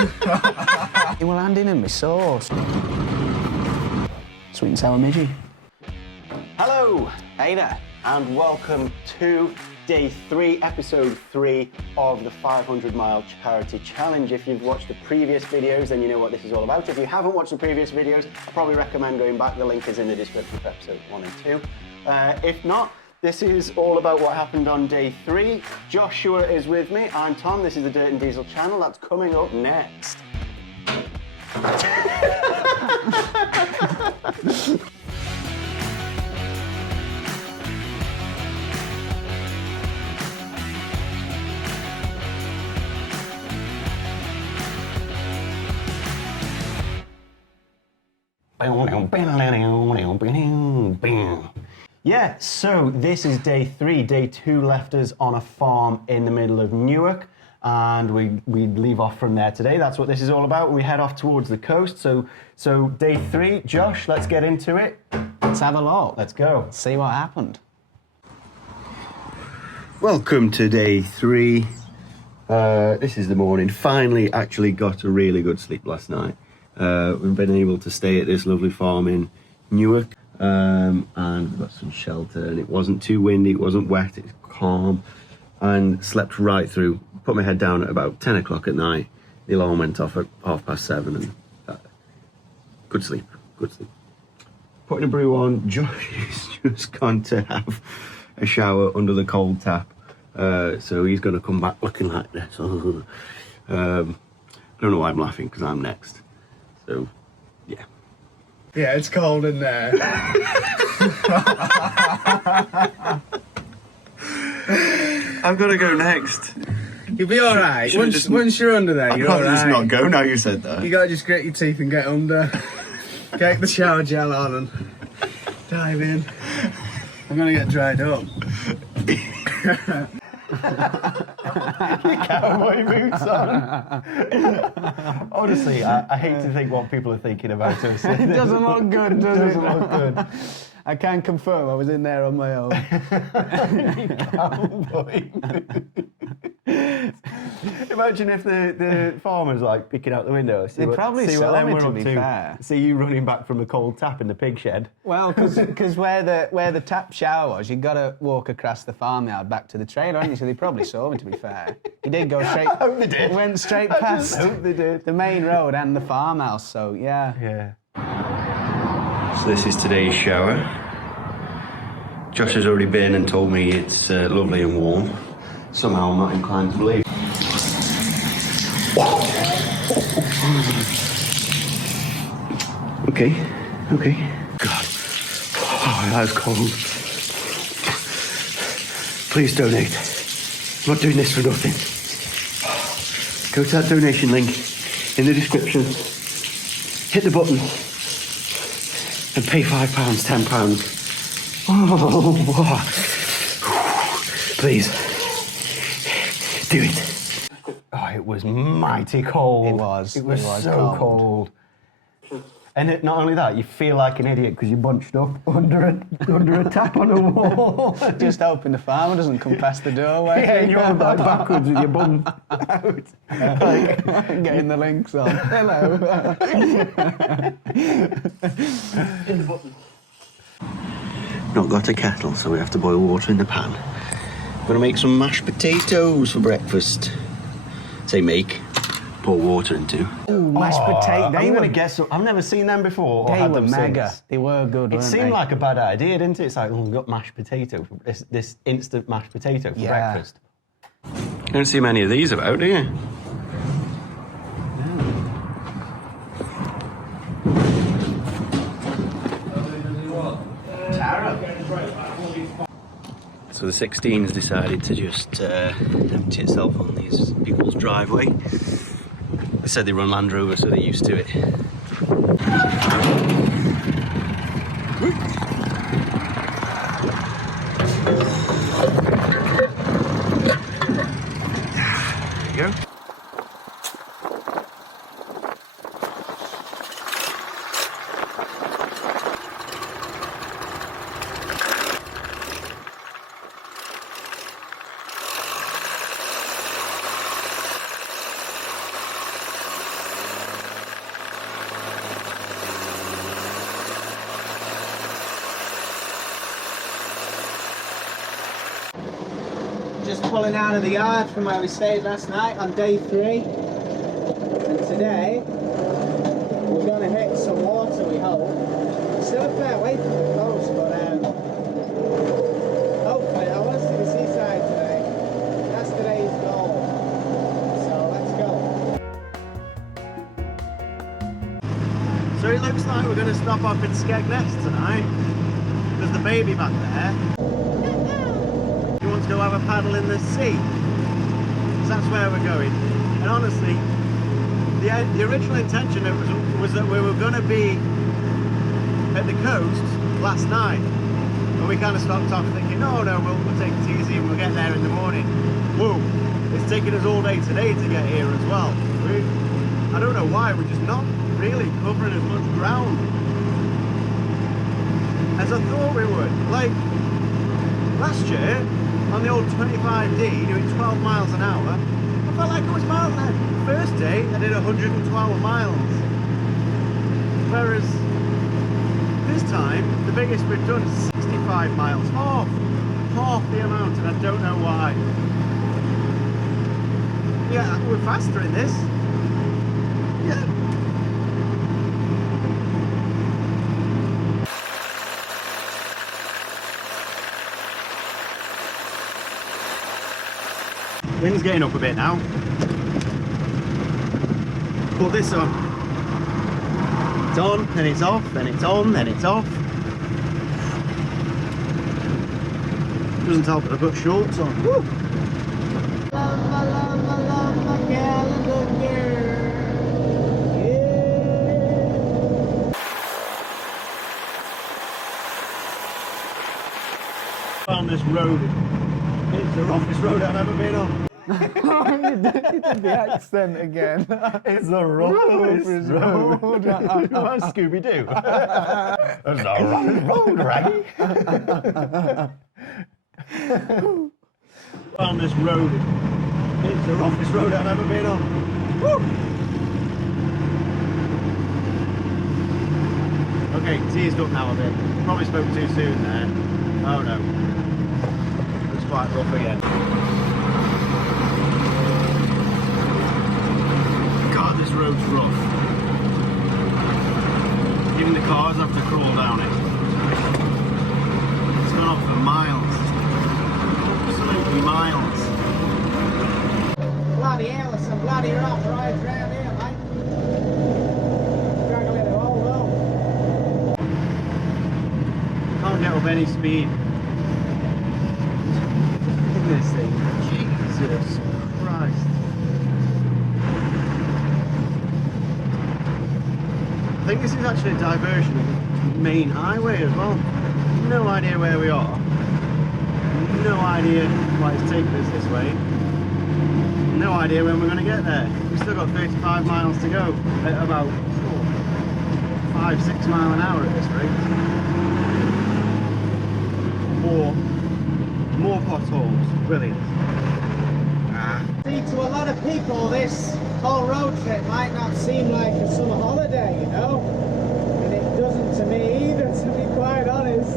You were handing in my sauce. Sweet and sour midgie. Hello, Hey there. and welcome to day 3, episode 3 of the 500 Mile Charity Challenge. If you've watched the previous videos, then you know what this is all about. If you haven't watched the previous videos, I probably recommend going back. The link is in the description for episode 1 and 2. If not, this is all about what happened on day 3. Joshua is with me. I'm Tom. This is the Dirt and Diesel channel. That's coming up next. Yeah, so this is day 3. Day 2 left us on a farm in the middle of Newark, and we leave off from there today. That's what this is all about. We head off towards the coast. So day 3, Josh, let's get into it. Let's have a look. Let's go. See what happened. Welcome to day 3. This is the morning. Finally, actually got a really good sleep last night. We've been able to stay at this lovely farm in Newark, and we've got some shelter, and it wasn't too windy, it wasn't wet, it's calm, and slept right through. Put my head down at about 10 o'clock at night. The alarm went off at 7:30, and good sleep, good sleep. Putting a brew on. Josh is just gone to have a shower under the cold tap, so he's going to come back looking like this. I don't know why I'm laughing, because I'm next. So, yeah. Yeah, it's cold in there. I've got to go next. You'll be alright. Once you're under there, you're I'd rather just alright. not go now you said that. You gotta just grit your teeth and get under. Get the shower gel on and dive in. I'm gonna get dried up. Cowboy boots on. Honestly, I hate to think what people are thinking about us. It doesn't look good, does it? Doesn't look good. I can confirm I was in there on my own. Cowboy boots. Imagine if the farmer's like peeking out the window. They probably saw me, to be fair. See you running back from the cold tap in the pig shed. Well, because where the tap shower was, you got to walk across the farmyard back to the trailer, hadn't you? So they probably saw me, to be fair. He did go straight. I hope they did. Went straight I past just hope they did. the main road and the farmhouse. So yeah. Yeah. So this is today's shower. Josh has already been and told me it's lovely and warm. Somehow I'm not inclined to believe. Okay. God. Oh, that's cold. Please donate. I'm not doing this for nothing. Go to that donation link in the description. Hit the button. And pay £5, £10. Oh, please. Do it. Oh, it was mighty cold. It was so cold. And not only that, you feel like an idiot because you're bunched up under a tap on a wall. Just hoping the farmer doesn't come past the doorway. Yeah, and you're on like backwards with your bum out. Like, getting the links on. Hello. In the button. Not got a kettle, so we have to boil water in the pan. I'm gonna make some mashed potatoes for breakfast. Say make, pour water into. Ooh, mashed potato. I'm gonna guess. I've never seen them before. Or They had were them mega. since. They were good. It weren't seemed they? like a bad idea, didn't it? It's like, oh, we've got mashed potato, this instant mashed potato for breakfast. You don't see many of these about, do you? So the 16 has decided to just empty itself on these people's driveway. They said they run Land Rover, so they're used to it. There you go. pulling out of the yard from where we stayed last night on day 3. And today, we're going to hit some water, we hope. Still a fair way from the coast, but hopefully, I want to see the seaside today. That's today's goal. So let's go. So it looks like we're going to stop off in Skegness tonight. There's the baby back there. He wants to go have a paddle in the sea. So that's where we're going. And honestly, the original intention was that we were going to be at the coast last night. And we kind of stopped off thinking, no, we'll take it easy and we'll get there in the morning. Whoa, it's taken us all day today to get here as well. I don't know why, we're just not really covering as much ground as I thought we would. Like last year on the old 25D doing 12 miles an hour, I felt like I was miles ahead. First day I did 112 miles, whereas this time the biggest we've done is 65 miles, half the amount, and I don't know why. Yeah, we're faster in this. Yeah. Wind's getting up a bit now. Put this on. It's on, then it's off, then it's on, then it's off. Doesn't help that I've got shorts on. Woo! On this road. It's the roughest road I've ever been on. You did the accent again. It's the roughest road. Where's Scooby-Doo? It's the roughest road, right? On this road. It's the roughest road I've ever been on. Woo! Okay, teased up now a bit. Probably spoke too soon there. Oh no. It's quite rough again. God, this road's rough. Even the cars have to crawl down it. It's gone on for miles. Absolutely miles. Bloody hell, there's some bloody rough rides around here, mate. Struggling to hold on. Can't get up any speed. Look at this thing. Jesus Christ. I think this is actually a diversion of the main highway as well. No idea where we are. No idea why it's taking us this way. No idea when we're going to get there. We've still got 35 miles to go at about 5-6 miles an hour at this rate. More potholes. Brilliant. See, to a lot of people, this whole road trip might not seem like a summer holiday, you know? And it doesn't to me either, to be quite honest.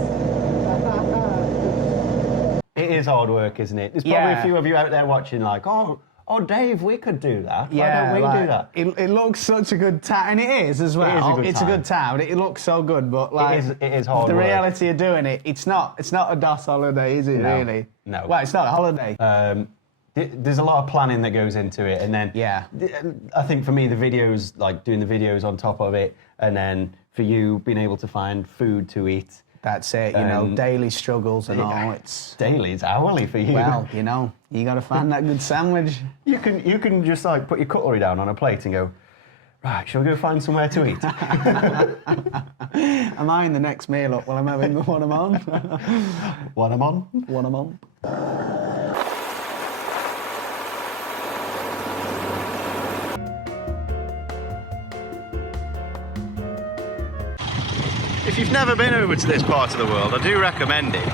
It is hard work, isn't it? There's probably a few of you out there watching like, oh Dave, we could do that. Why don't we do that? It looks such a good town, and it is as well. It's a good town. It looks so good, but like it is hard the work. reality of doing it, it's not a DOS holiday, is it? No, really? no. Well, it's not a holiday. There's a lot of planning that goes into it, and then I think for me the videos, like doing the videos on top of it, and then for you being able to find food to eat. That's it, you know, daily struggles and all. It's daily, it's hourly for you. Well, you know, you got to find that good sandwich. You can just like put your cutlery down on a plate and go, right, shall we go find somewhere to eat? Am I in the next meal up while I'm having the one I'm on? One I'm on? One I'm on. If you've never been over to this part of the world, I do recommend it.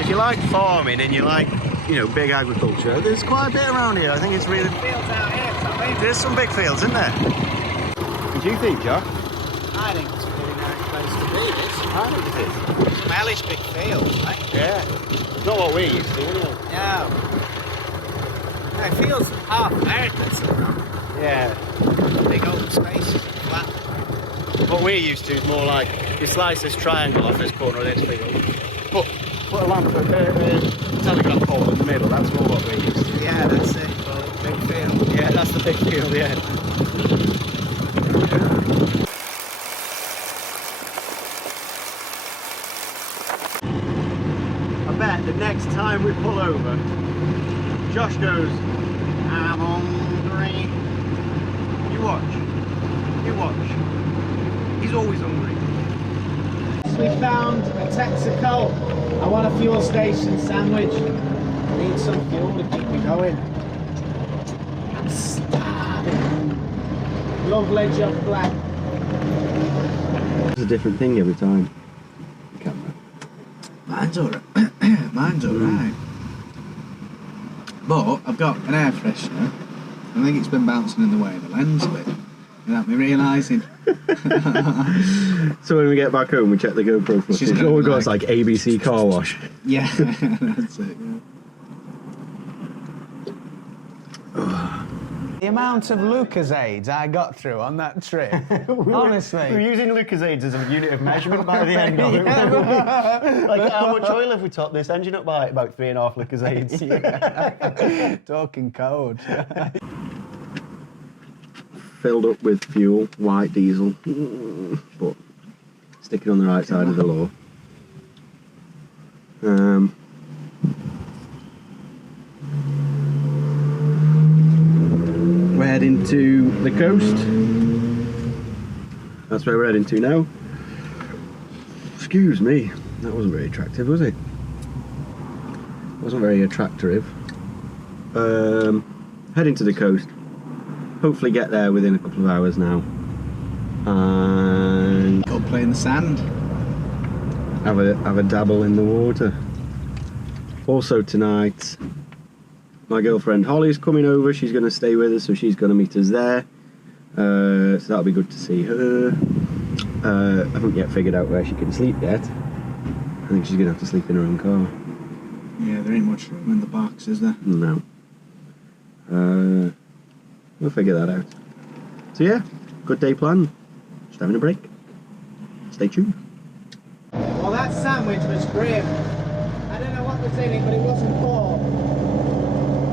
If you like farming and you like, you know, big agriculture, there's quite a bit around here. I think it's really... Fields out here, Tommy. There's some big fields, isn't there? What do you think, Jack? I think it's a really nice place to be, this. I think it is. Some hellish big fields, mate. Yeah. Not what we used to, anyway. No. It feels half American somehow. Yeah. Big open spaces, flat. What we're used to is more like you slice this triangle off this corner of this field. Put a lamp, telegraph pole in the middle. That's more what we're used to. Yeah, that's it. Well, big field. Yeah, that's the big field. Yeah. I bet the next time we pull over, Josh goes, "I'm hungry." You watch. You watch. He's always hungry. We found a Texaco. I want a fuel station sandwich. I need some fuel to keep me going. I'm starving. Lovely job, black. It's a different thing every time. Camera. Mine's alright. Mine's alright. But I've got an air freshener. I think it's been bouncing in the way of the lens a bit. Without me realising. So when we get back home, we check the GoPro footage. All we got is like ABC car wash. Yeah, that's it. Yeah. The amount of Lucasades I got through on that trip, honestly. We were using Lucasades as a unit of measurement by the end of it. Like, how much oil have we topped this engine up by? About 3.5 Lucasades. Yeah. Talking code. Filled up with fuel, white diesel, but sticking on the right side of the law. We're heading to the coast. That's where we're heading to now. Excuse me, that wasn't very attractive, was it? Wasn't very attractive. Heading to the coast. Hopefully get there within a couple of hours now. And Go play in the sand. have a dabble in the water. Also tonight, my girlfriend Holly's coming over. She's going to stay with us, so she's going to meet us there. So that'll be good to see her. I haven't yet figured out where she can sleep yet. I think she's going to have to sleep in her own car. Yeah, there ain't much room in the box, is there? No. We'll figure that out. So yeah, good day planned. Just having a break. Stay tuned. Well, that sandwich was grim. I don't know what was in it, but it wasn't pork.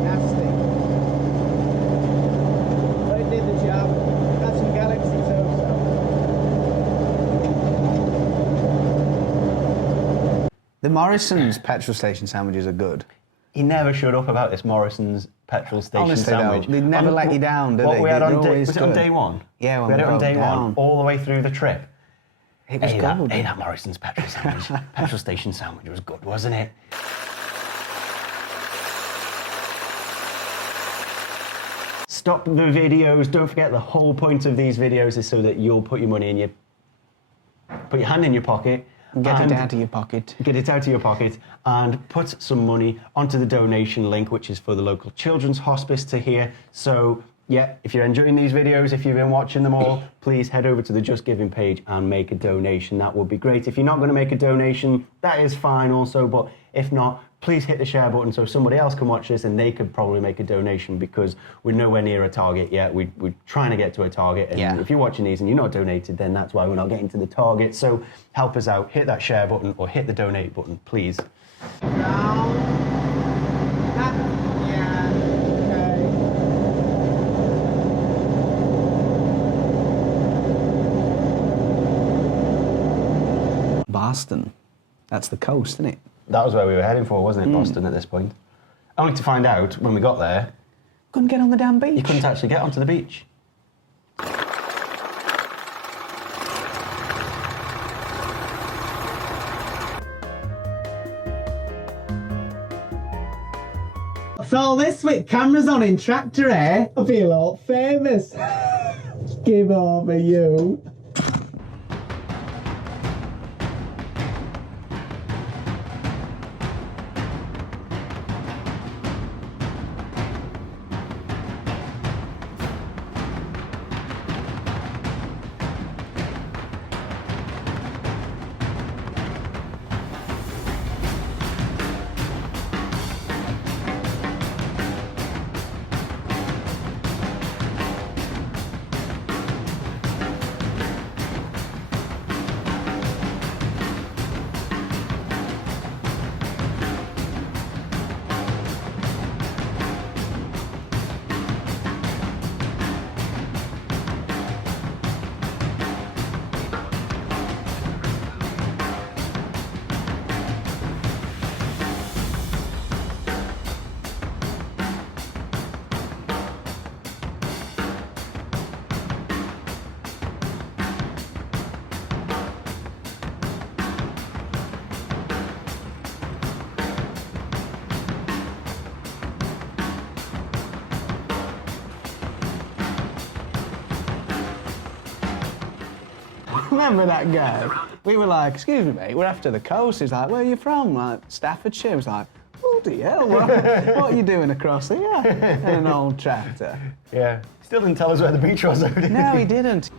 Nasty. But it did the job. Had some Galaxy toast. The Morrison's petrol station sandwiches are good. He never showed up about this Morrison's petrol station Honestly, sandwich. They never let you down, did they? What we had on day, always was it on good. day one? Yeah, when we had it on day down. one, all the way through the trip. It was good. Hey, that Morrison's petrol sandwich, petrol station sandwich was good, wasn't it? Stop the videos. Don't forget the whole point of these videos is so that you'll put your money in your, put your hand in your pocket. Get and it out of your pocket. Get it out of your pocket and put some money onto the donation link, which is for the local children's hospice to here. So yeah, if you're enjoying these videos, if you've been watching them all, please head over to the Just Giving page and make a donation. That would be great. If you're not going to make a donation, that is fine also, but if not, please hit the share button so somebody else can watch this and they could probably make a donation, because we're nowhere near a target yet. We're trying to get to a target, and if you're watching these and you're not donated, then that's why we're not getting to the target. So help us out, hit that share button or hit the donate button, please. Boston. That's the coast, isn't it? That was where we were heading for, wasn't it, Boston, at this point? Only to find out, when we got there, Couldn't get on the damn beach. you couldn't actually get onto the beach. So all this with cameras on in Tractor, eh? I feel all famous. Give over you. Remember that guy? We were like, excuse me, mate, we're after the coast. He's like, where are you from? Like, Staffordshire. I was like, bloody hell, what are you doing across here? In an old tractor. Yeah. Still didn't tell us where the beach was, though, did he? No, he didn't.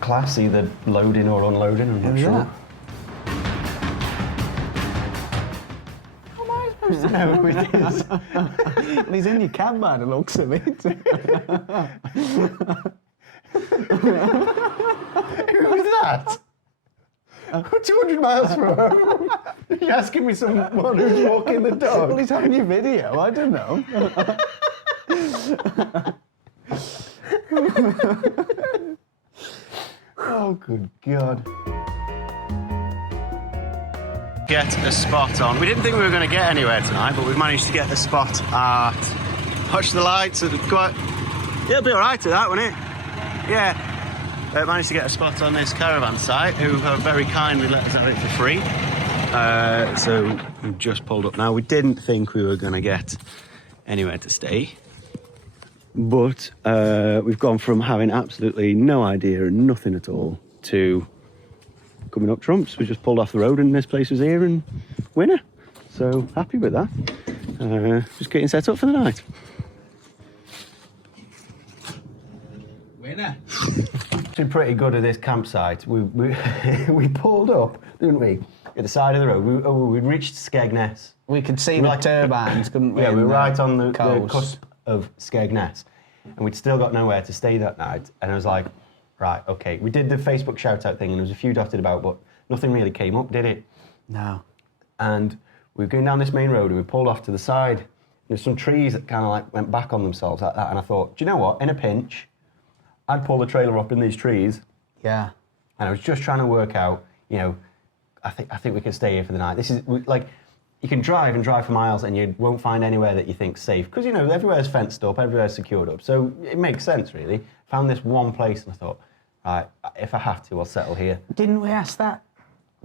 Class, either loading or unloading, I'm not sure. How am I supposed to know who it is? Well, he's in your cab by the looks of it. Who was that? 200 miles from home. You're asking me someone who's walking the dog. Well, he's having your video, I don't know. Oh, good God. Get a spot on. We didn't think we were going to get anywhere tonight, but we've managed to get a spot at... Watch the lights. It'll be all right at that, won't it? Yeah. Managed to get a spot on this caravan site, who have very kindly let us have it for free. So we've just pulled up now. We didn't think we were going to get anywhere to stay. But we've gone from having absolutely no idea and nothing at all to coming up trumps. We just pulled off the road and this place was here and winner. So happy with that. Just getting set up for the night. Winner. Been pretty good at this campsite. We pulled up, didn't we, at the side of the road. We'd reached Skegness. We could see the turbines, couldn't we? Yeah, we were right on the cusp of Skegness, and we'd still got nowhere to stay that night. And I was like, right, okay. We did the Facebook shout out thing, and there was a few dotted about, but nothing really came up, did it? No. And we were going down this main road, and we pulled off to the side. There's some trees that kind of like went back on themselves like that, and I thought, do you know what? In a pinch, I'd pull the trailer up in these trees. Yeah. And I was just trying to work out, you know, I think we can stay here for the night. This is like, you can drive and drive for miles and you won't find anywhere that you think's safe. Because, you know, everywhere's fenced up, everywhere's secured up. So it makes sense, really. Found this one place and I thought, right, if I have to, I'll settle here. Didn't we ask that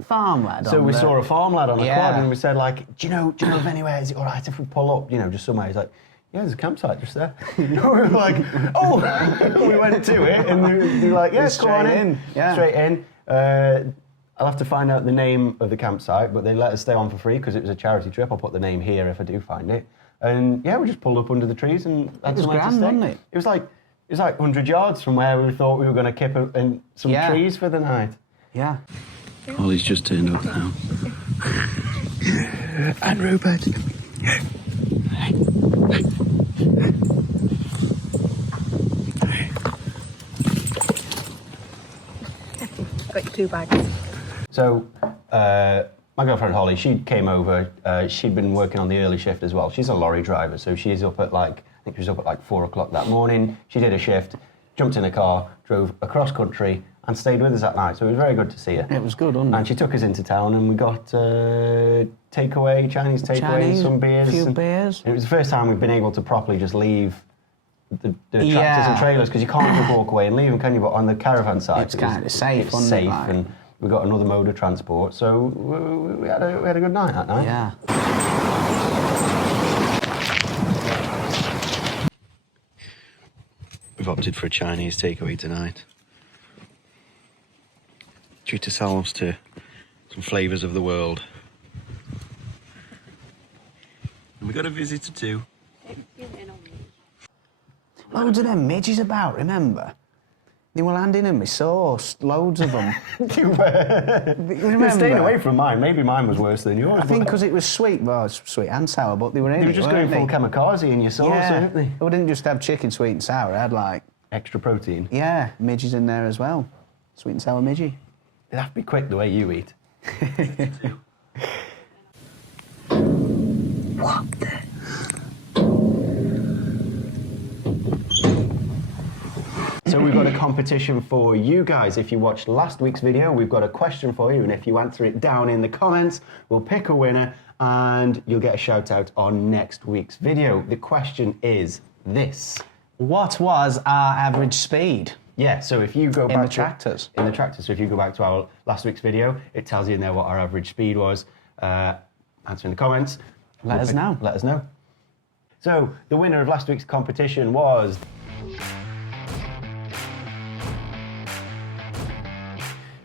farm lad? So we saw a farm lad on a quad and we said, like, do you know of anywhere? Is it all right if we pull up, you know, just somewhere? He's like, yeah, there's a campsite just there. We were like, oh! We went to it and they were like, yeah, come on in. Yeah. Straight in. I'll have to find out the name of the campsite, but they let us stay on for free because it was a charity trip. I'll put the name here if I do find it. And yeah, we just pulled up under the trees and had somewhere to stay. Wasn't it? It was like 100 yards from where we thought we were going to kip in some trees for the night. Yeah. Ollie's just turned up now. And Rupert. Got your 2 bags. So, my girlfriend Holly, she came over. She'd been working on the early shift as well. She's a lorry driver, so she's up at I think she was up at 4 o'clock that morning. She did a shift, jumped in a car, drove across country, and stayed with us that night. So it was very good to see her. It was good, wasn't it? And she took us into town, and we got takeaway, Chinese takeaway, some beers. A few beers. And it was the first time we've been able to properly just leave the tractors and trailers, because you can't just walk away and leave them, can you? But on the caravan side, it's kind of safe, it's safe, and we got another mode of transport, so we had a good night that night. Yeah. We've opted for a Chinese takeaway tonight. Treat ourselves to some flavours of the world. And we got a visitor too. Loads of them midges about, remember? They were landing in my sauce, loads of them. You were staying away from mine. Maybe mine was worse than yours. I think because it was sweet. Well, it's sweet and sour, but they were in They were just going full kamikaze in your sauce, weren't they? We didn't just have chicken sweet and sour. I had like... Extra protein. Yeah, midges in there as well. Sweet and sour midgie. It'd have to be quick the way you eat. What the? So we've got a competition for you guys. If you watched last week's video, we've got a question for you, and if you answer it down in the comments, we'll pick a winner and you'll get a shout out on next week's video. The question is this. What was our average speed? Yeah, so if you go back the tractors. In the tractors. So if you go back to our last week's video, it tells you in there what our average speed was. Answer in the comments. Let us know. Let us know. So the winner of last week's competition was...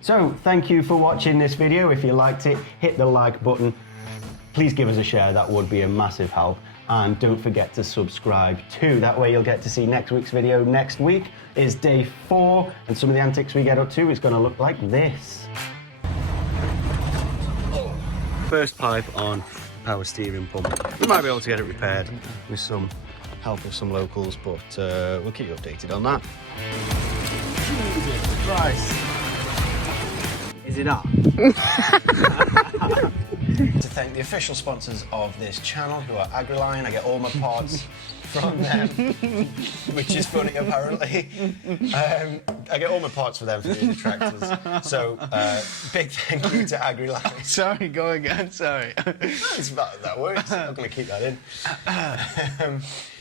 So thank you for watching this video. If you liked it, hit the like button. Please give us a share, that would be a massive help. And don't forget to subscribe too. That way you'll get to see next week's video. Next week is day 4, and some of the antics we get up to is gonna look like this. First pipe on power steering pump. We might be able to get it repaired with some help of some locals, but we'll keep you updated on that. Jesus Christ. Is it on? To thank the official sponsors of this channel, who are Agriline. I get all my parts from them, which is funny apparently. I get all my parts for them for the tractors. So big thank you to Agriline. Sorry, go again, sorry. That works. I'm going to keep that in.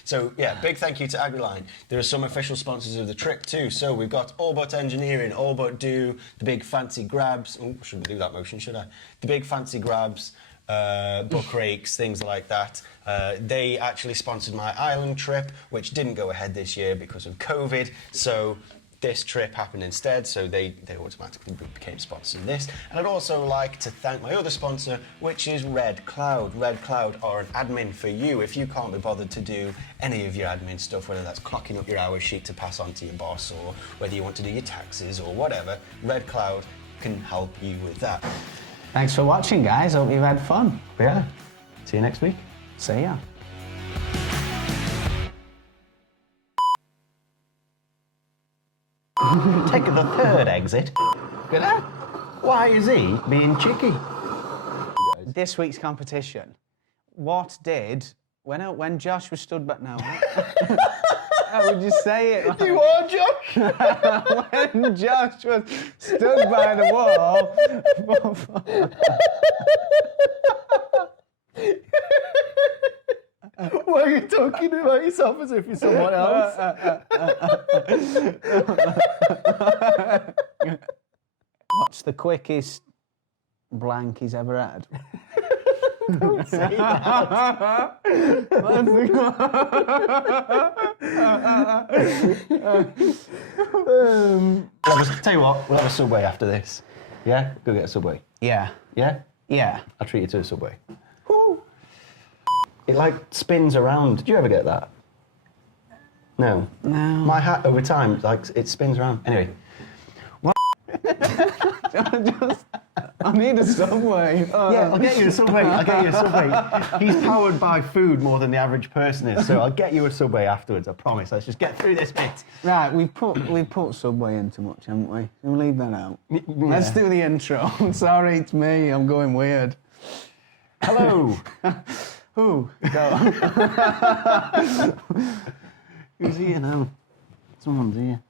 So yeah, big thank you to Agriline. There are some official sponsors of the trip too. So we've got All But Engineering, All But Do, the Big Fancy Grabs. Oh, shouldn't do that motion, should I? The Big Fancy Grabs, book rakes, things like that. They actually sponsored my island trip, which didn't go ahead this year because of COVID. So this trip happened instead, so they automatically became sponsors of this. And I'd also like to thank my other sponsor, which is Red Cloud. Red Cloud are an admin for you if you can't be bothered to do any of your admin stuff, whether that's clocking up your hour sheet to pass on to your boss, or whether you want to do your taxes or whatever. Red Cloud can help you with that. Thanks for watching, guys. Hope you've had fun. Yeah. See you next week. See ya. Take the third exit. Good night. Why is he being cheeky? This week's competition. What did when Josh was stood back now? How would you say it? Like, You are Josh. when Josh was stood by the wall. Why are you talking about yourself as if you're someone else? What's the quickest blank he's ever had? Don't say that. Tell you what, we'll have a Subway after this. Yeah? Go get a Subway. Yeah. Yeah? Yeah. I'll treat you to a Subway. Woo. It like spins around. Did you ever get that? No. No. My hat over time, like it spins around. Anyway. I need a Subway. Yeah, I'll get you a Subway. I'll get you a Subway. He's powered by food more than the average person is, so I'll get you a Subway afterwards. I promise. Let's just get through this bit. Right, we've put Subway in too much, haven't we? We'll leave that out. Yeah. Let's do the intro. Sorry, it's me. I'm going weird. Hello. Who? Go. Who's here now? Someone's here.